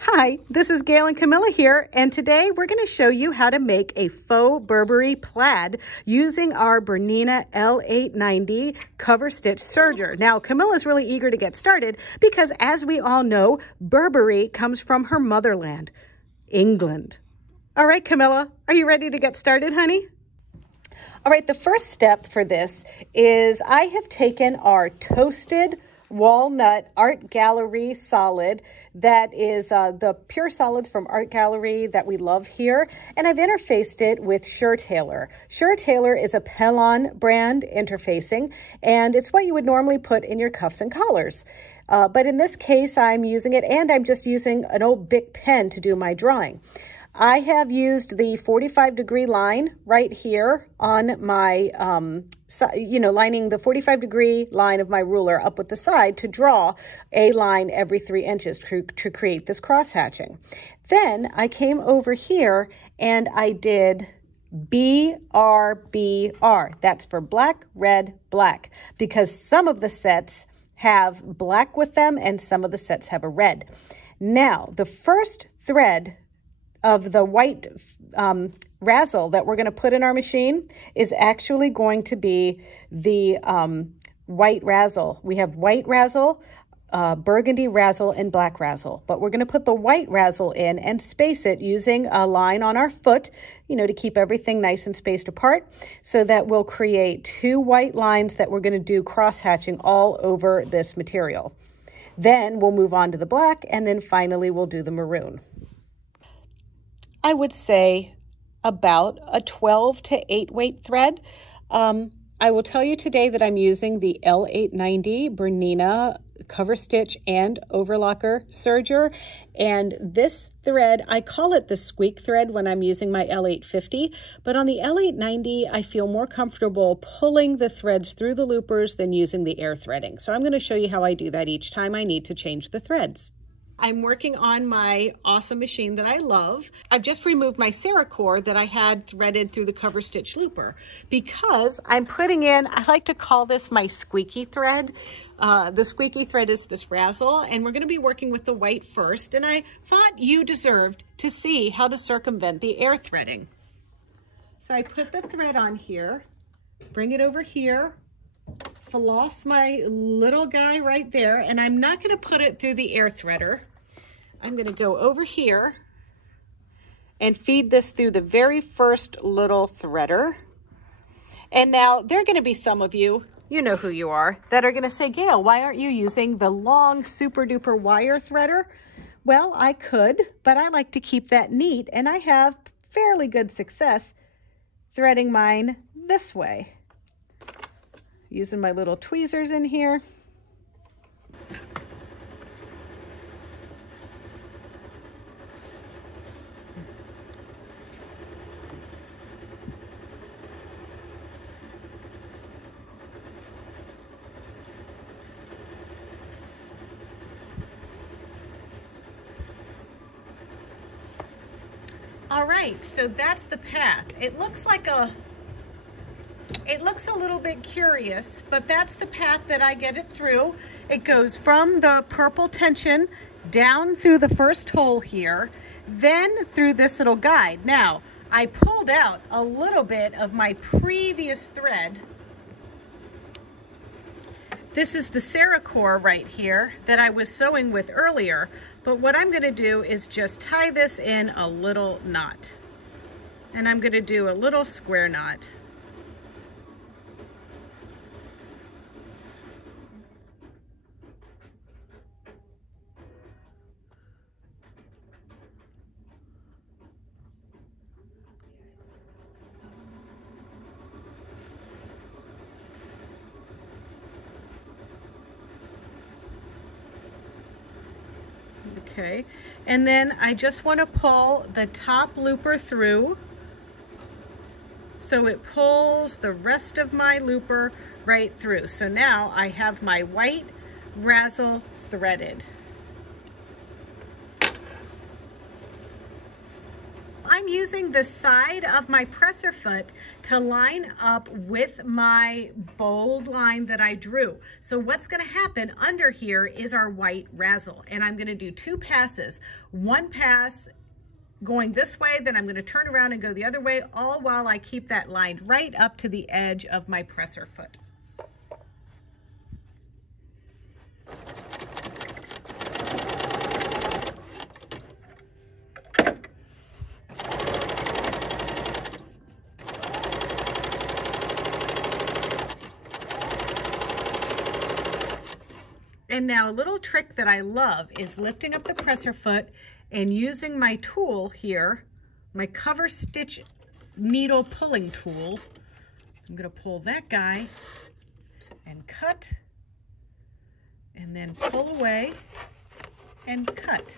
Hi, this is Gayle and Camilla here, and today we're going to show you how to make a faux Burberry plaid using our Bernina L890 cover stitch serger. Now, Camilla's really eager to get started because, as we all know, Burberry comes from her motherland, England. All right, Camilla, are you ready to get started, honey? All right, the first step for this is I have taken our toasted walnut art gallery solid that is the pure solids from art gallery that we love here, and I've interfaced it with SureTailor. SureTailor is a Pellon brand interfacing, and it's what you would normally put in your cuffs and collars. But in this case, I'm using it, and I'm just using an old Bic pen to do my drawing. I have used the 45-degree line right here on my, lining the 45-degree line of my ruler up with the side to draw a line every 3 inches to create this cross-hatching. Then I came over here and I did BRBR. That's for black, red, black, because some of the sets have black with them and some of the sets have a red. Now, the first thread of the white razzle that we're going to put in our machine is actually going to be the white razzle. We have white razzle, burgundy razzle, and black razzle, but we're going to put the white razzle in and space it using a line on our foot, to keep everything nice and spaced apart, so that we'll create 2 white lines that we're going to do cross-hatching all over this material. Then we'll move on to the black, and then finally we'll do the maroon. I would say about a 12 to 8 weight thread. I will tell you today that I'm using the L890 Bernina cover stitch and overlocker serger, and this thread, I call it the squeak thread when I'm using my L850, but on the L890 I feel more comfortable pulling the threads through the loopers than using the air threading. So I'm going to show you how I do that each time I need to change the threads. I'm working on my awesome machine that I love. I've just removed my Cerakote that I had threaded through the cover stitch looper because I'm putting in, I like to call this my squeaky thread. The squeaky thread is this razzle, and we're going to be working with the white first, and I thought you deserved to see how to circumvent the air threading. So I put the thread on here, bring it over here, floss my little guy right there, and I'm not going to put it through the air threader. I'm going to go over here and feed this through the very first little threader. And now there are going to be some of you, you know who you are, that are going to say, Gayle, why aren't you using the long super duper wire threader? Well, I could, but I like to keep that neat, and I have fairly good success threading mine this way. Using my little tweezers in here. All right, so that's the path. It looks a little bit curious, but that's the path that I get it through. It goes from the purple tension down through the first hole here, then through this little guide. Now, I pulled out a little bit of my previous thread. This is the Cerakote right here that I was sewing with earlier, but what I'm going to do is just tie this in a little knot. And I'm going to do a little square knot. Okay, and then I just want to pull the top looper through so it pulls the rest of my looper right through. So now I have my white razzle threaded. I I'm using the side of my presser foot to line up with my bold line that I drew. So what's gonna happen under here is our white razzle, and I'm gonna do 2 passes. One pass going this way, then I'm gonna turn around and go the other way, all while I keep that lined right up to the edge of my presser foot. And now a little trick that I love is lifting up the presser foot and using my tool here, my cover stitch needle pulling tool. I'm gonna pull that guy and cut, and then pull away and cut.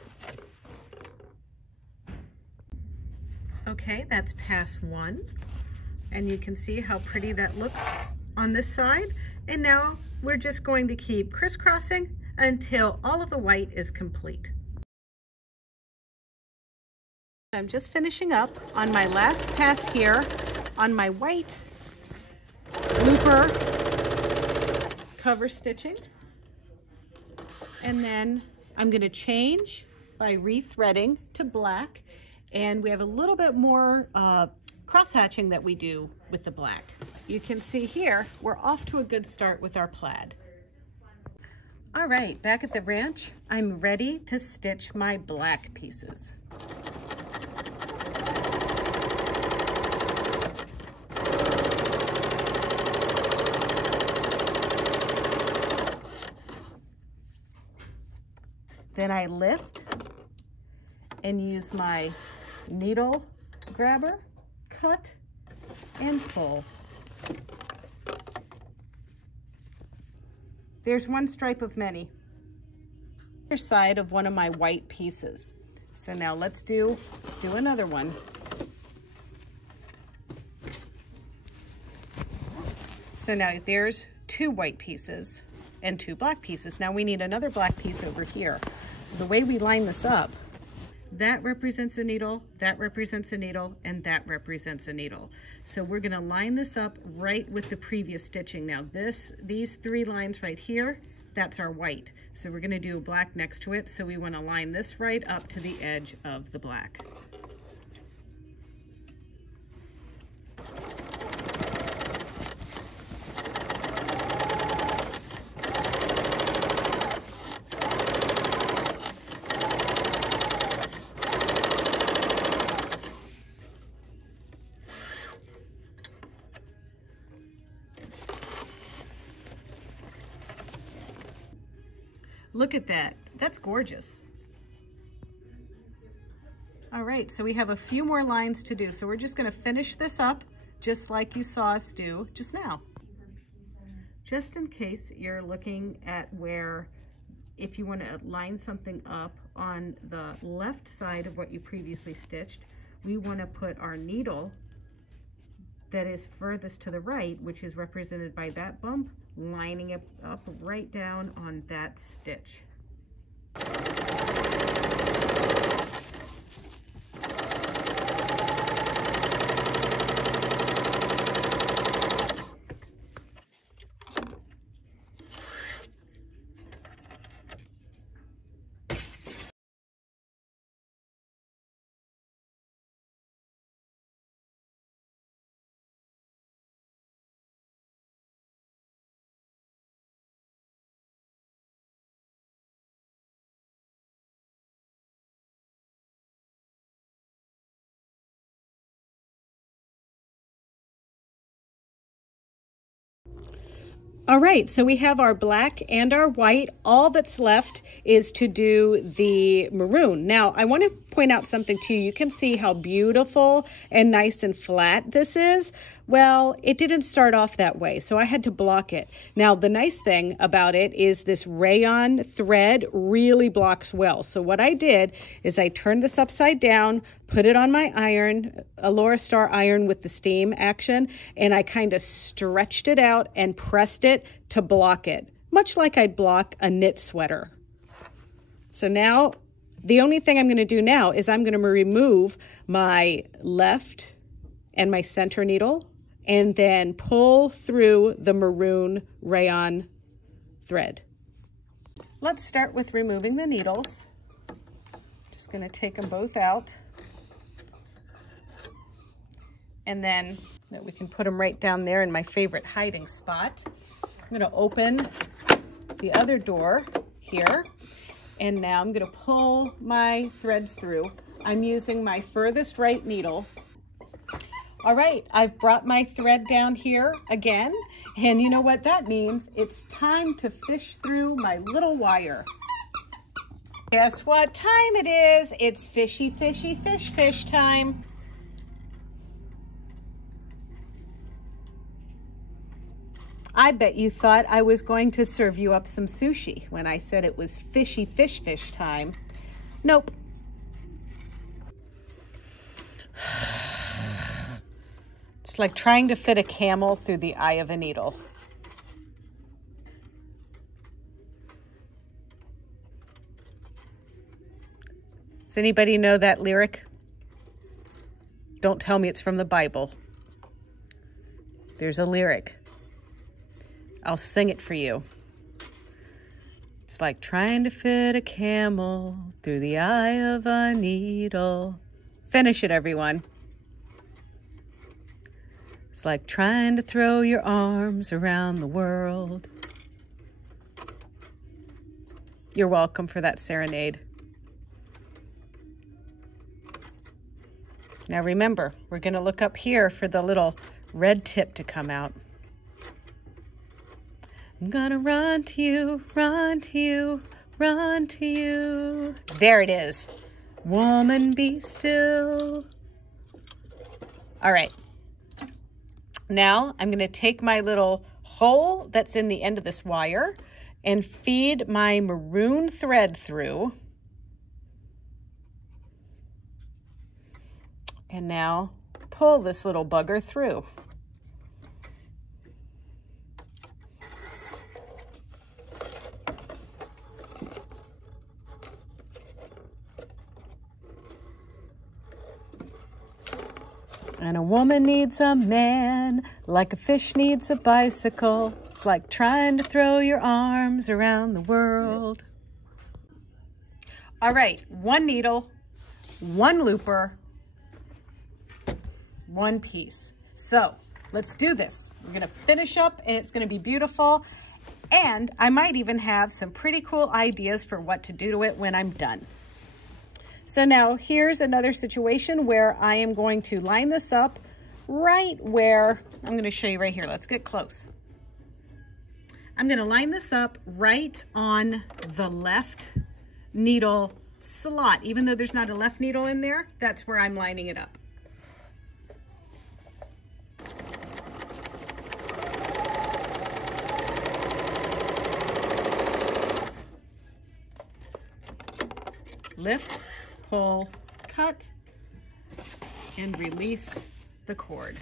Okay, that's pass 1. And you can see how pretty that looks on this side. And now we're just going to keep crisscrossing until all of the white is complete. I'm just finishing up on my last pass here on my white looper cover stitching. And then I'm going to change by rethreading to black. And we have a little bit more cross hatching that we do with the black. You can see here, we're off to a good start with our plaid. All right, back at the ranch, I'm ready to stitch my black pieces. Then I lift and use my needle grabber, cut and pull. There's one stripe of many. Other side of one of my white pieces. So now let's do another one. So now there's 2 white pieces and 2 black pieces. Now we need another black piece over here. So the way we line this up, that represents a needle, that represents a needle, and that represents a needle. So we're gonna line this up right with the previous stitching. Now these 3 lines right here, that's our white. So we're gonna do a black next to it. So we wanna line this right up to the edge of the black. Look at that, that's gorgeous. All right, so we have a few more lines to do. So we're just gonna finish this up just like you saw us do just now. Just in case you're looking at where, if you wanna line something up on the left side of what you previously stitched, we wanna put our needle that is furthest to the right, which is represented by that bump, lining it up right down on that stitch. All right, so we have our black and our white. All that's left is to do the maroon. Now, I want to point out something to you. You can see how beautiful and nice and flat this is. Well, it didn't start off that way, so I had to block it. Now, the nice thing about it is this rayon thread really blocks well. So what I did is I turned this upside down, put it on my iron, a Laura Star iron with the steam action, and I kind of stretched it out and pressed it to block it, much like I'd block a knit sweater. So now The only thing I'm going to do now is I'm going to remove my left and my center needle and then pull through the maroon rayon thread. Let's start with removing the needles. Just going to take them both out. And then we can put them right down there in my favorite hiding spot. I'm going to open the other door here. And now I'm going to pull my threads through. I'm using my furthest right needle. All right, I've brought my thread down here again. And you know what that means? It's time to fish through my little wire. Guess what time it is? It's fishy, fishy, fish, fish time. I bet you thought I was going to serve you up some sushi when I said it was fishy fish fish time. Nope. It's like trying to fit a camel through the eye of a needle. Does anybody know that lyric? Don't tell me it's from the Bible. There's a lyric. I'll sing it for you. It's like trying to fit a camel through the eye of a needle. Finish it, everyone. It's like trying to throw your arms around the world. You're welcome for that serenade. Now remember, we're going to look up here for the little red tip to come out. I'm gonna run to you, run to you, run to you. There it is. Woman, be still. All right. Now I'm gonna take my little hole that's in the end of this wire and feed my maroon thread through. And now pull this little bugger through. And a woman needs a man, like a fish needs a bicycle. It's like trying to throw your arms around the world. All right, one needle, one looper, one piece. So let's do this. We're gonna finish up and it's gonna be beautiful. And I might even have some pretty cool ideas for what to do to it when I'm done. So now here's another situation where I am going to line this up right where, I'm going to show you right here. Let's get close. I'm going to line this up right on the left needle slot. Even though there's not a left needle in there, that's where I'm lining it up. Lift, pull, cut, and release the cord.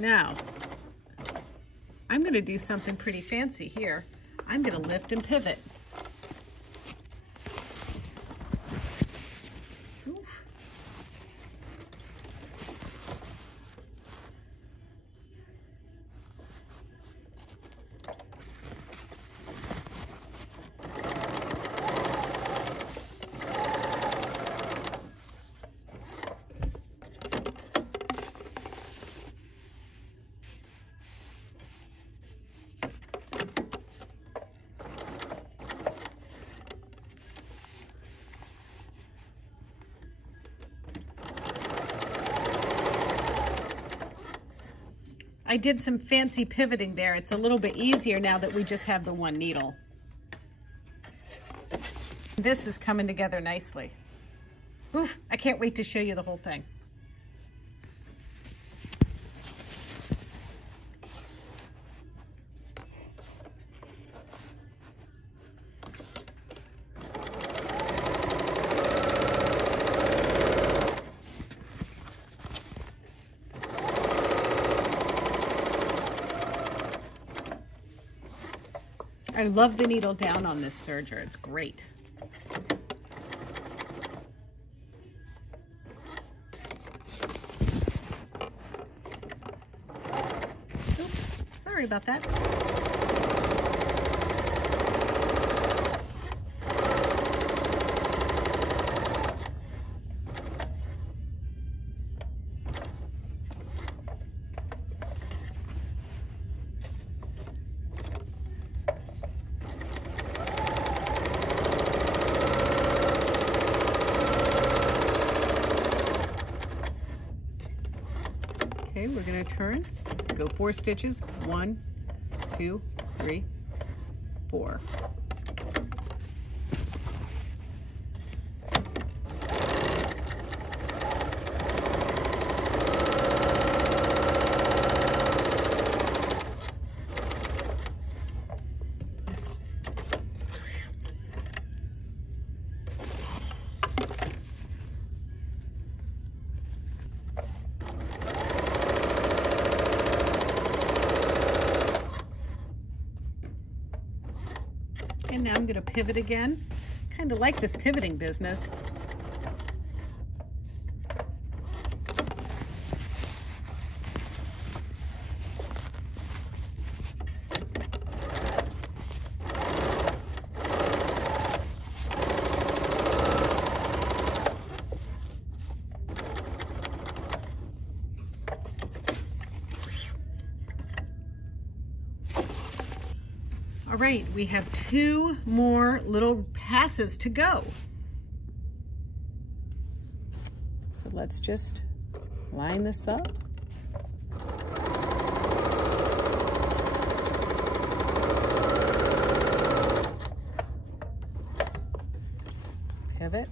Now, I'm going to do something pretty fancy here. I'm going to lift and pivot. Oof. I did some fancy pivoting there. It's a little bit easier now that we just have the one needle. This is coming together nicely. Oof, I can't wait to show you the whole thing. I love the needle down on this serger. It's great. Oops, sorry about that. Okay, we're going to turn, go 4 stitches, 1, 2, 3, 4. And now I'm going to pivot again. Kind of like this pivoting business. All right, we have 2 more little passes to go. So let's just line this up. Pivot.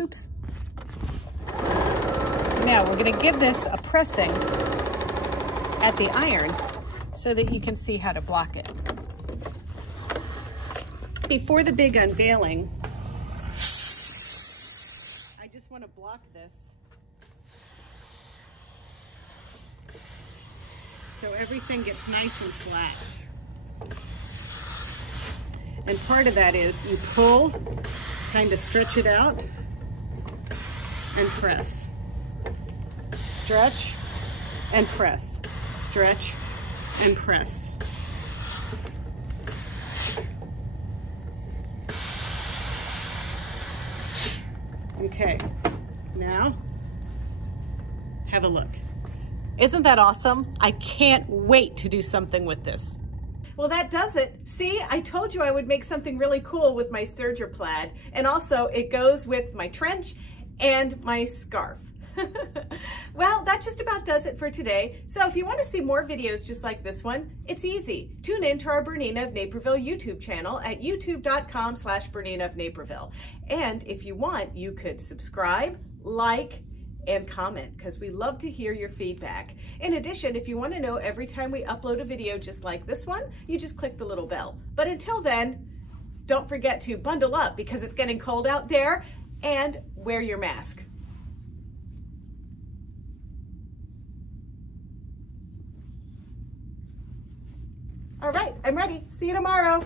Oops. Now we're going to give this a pressing at the iron so that you can see how to block it. Before the big unveiling, I just want to block this so everything gets nice and flat. And part of that is you pull, kind of stretch it out, and press. Stretch and press, stretch and press. Okay, now have a look. Isn't that awesome? I can't wait to do something with this. Well, that does it. See, I told you I would make something really cool with my serger plaid, and also it goes with my trench and my scarf. Well, that just about does it for today. So if you want to see more videos just like this one, it's easy. Tune in to our Bernina of Naperville YouTube channel at youtube.com/Bernina of Naperville. And if you want, you could subscribe, like, and comment, because we love to hear your feedback. In addition, if you want to know every time we upload a video just like this one, you just click the little bell. But until then, don't forget to bundle up because it's getting cold out there, and wear your mask. All right, I'm ready. See you tomorrow.